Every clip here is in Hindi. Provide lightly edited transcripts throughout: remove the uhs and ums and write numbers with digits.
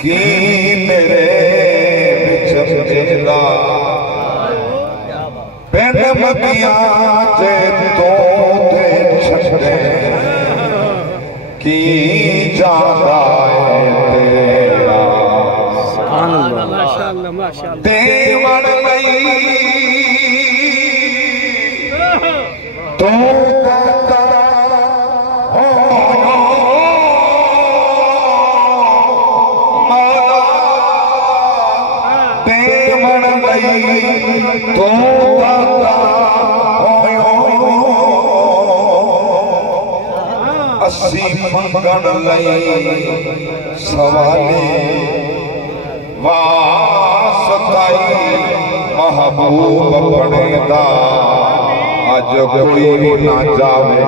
की मेरे बिच मेरा बिन मदिया जे तो दे छड़े की जादा तेरा माशाअल्लाह माशाअल्लाह देवन नहीं तो तो अस्सी मंगन लई सवाली वासताई महबूब पड़ेदा अज कोई ना जावे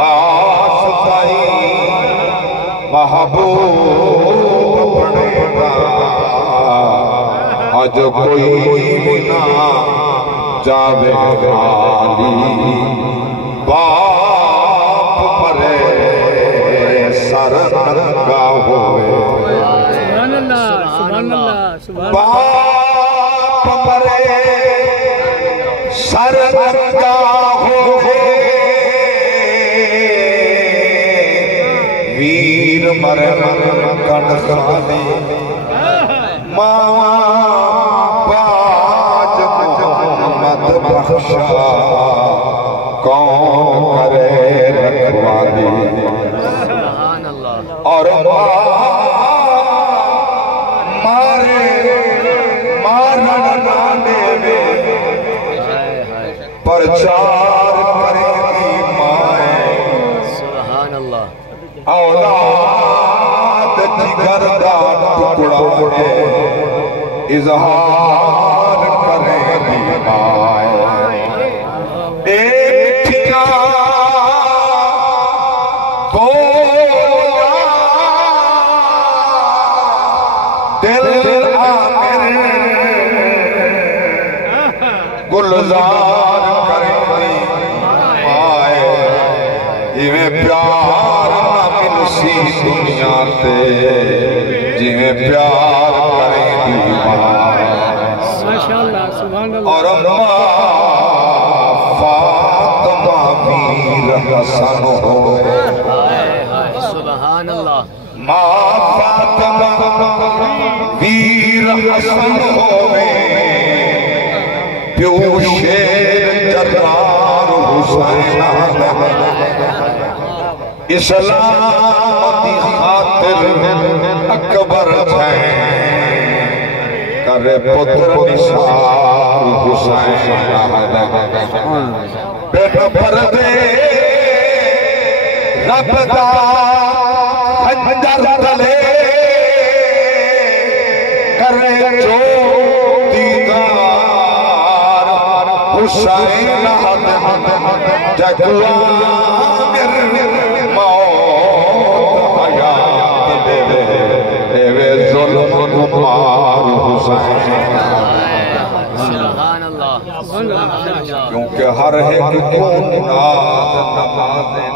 वासताई महबूब पड़ेदा अज कोई ना जावे आली बाप परे सर नंगा होवे बाप परे सर नंगा होवे वीर मरे कण खाने मावा बाज मोहम्मद बख्शा कौन करे रखवाली और मारे मारन ना देवे प्रचार करेगी माए औलाद जिगर दा टुकड़ा है इजहार करेगी माए गुलजार करेंगी आए जिवें प्यार ना मिलसी दुनिया ते जिवें प्यार करेंगी माशाअल्लाह सुभान अल्लाह और फातिमा वीर हसन हो सुभान अल्लाह मां फातिमा वीर हसन होवे शेर जर्रार हुसैन इस्लाम दी खातिर अकबर है करे पुत्र निसार हुसैन बेटा पर्दे रब दा खंजर तले करे जो हुसैन जगुआ मौत हयात देवे देवे जुल्म कुमार हुसैन सुभान अल्लाह क्योंकि हर एक को नाज नमाज़े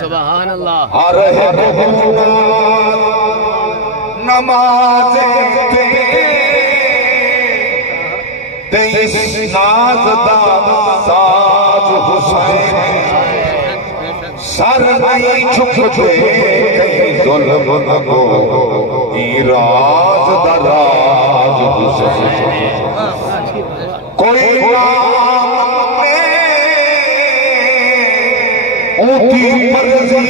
सुभान अल्लाह हर एक को नमाज़े नाज दा साज हुसैन सर नहीं झुकते कहीं जुल्म न को राज दा राज हुसैन कोई ऊंची मर्जी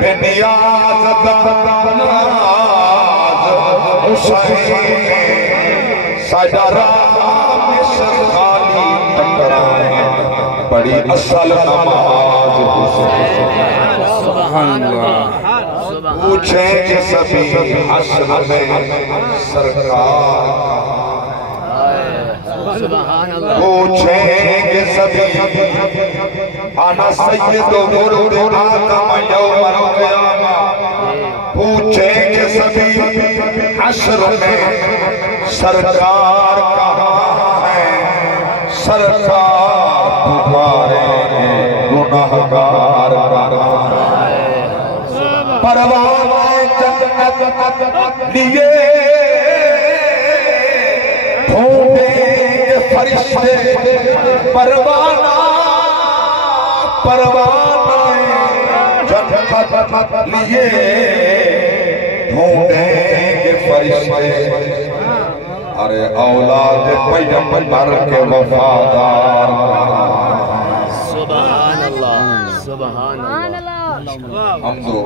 बेनियाज दा नाज हुसैन साडा राम खाली बड़ी असल नमाज पूछेंगे सभी हश्र में सरकार, पूछेंगे सभी आना सैयद मुर्द आदम यौमल क़यामा, पूछेंगे सभी हश्र में सरकार कहाँ है, सरकार पुकारेंगे गुनहगार परवाने जन्नत लिए ढूंढेंगे फरिश्ते, परवाना परवाना जन्नत लिए ढूंढेंगे फरिश्ते। अरे औलाद पैगंबर के वफादार, सुभान अल्लाह सुभान अल्लाह। हम दो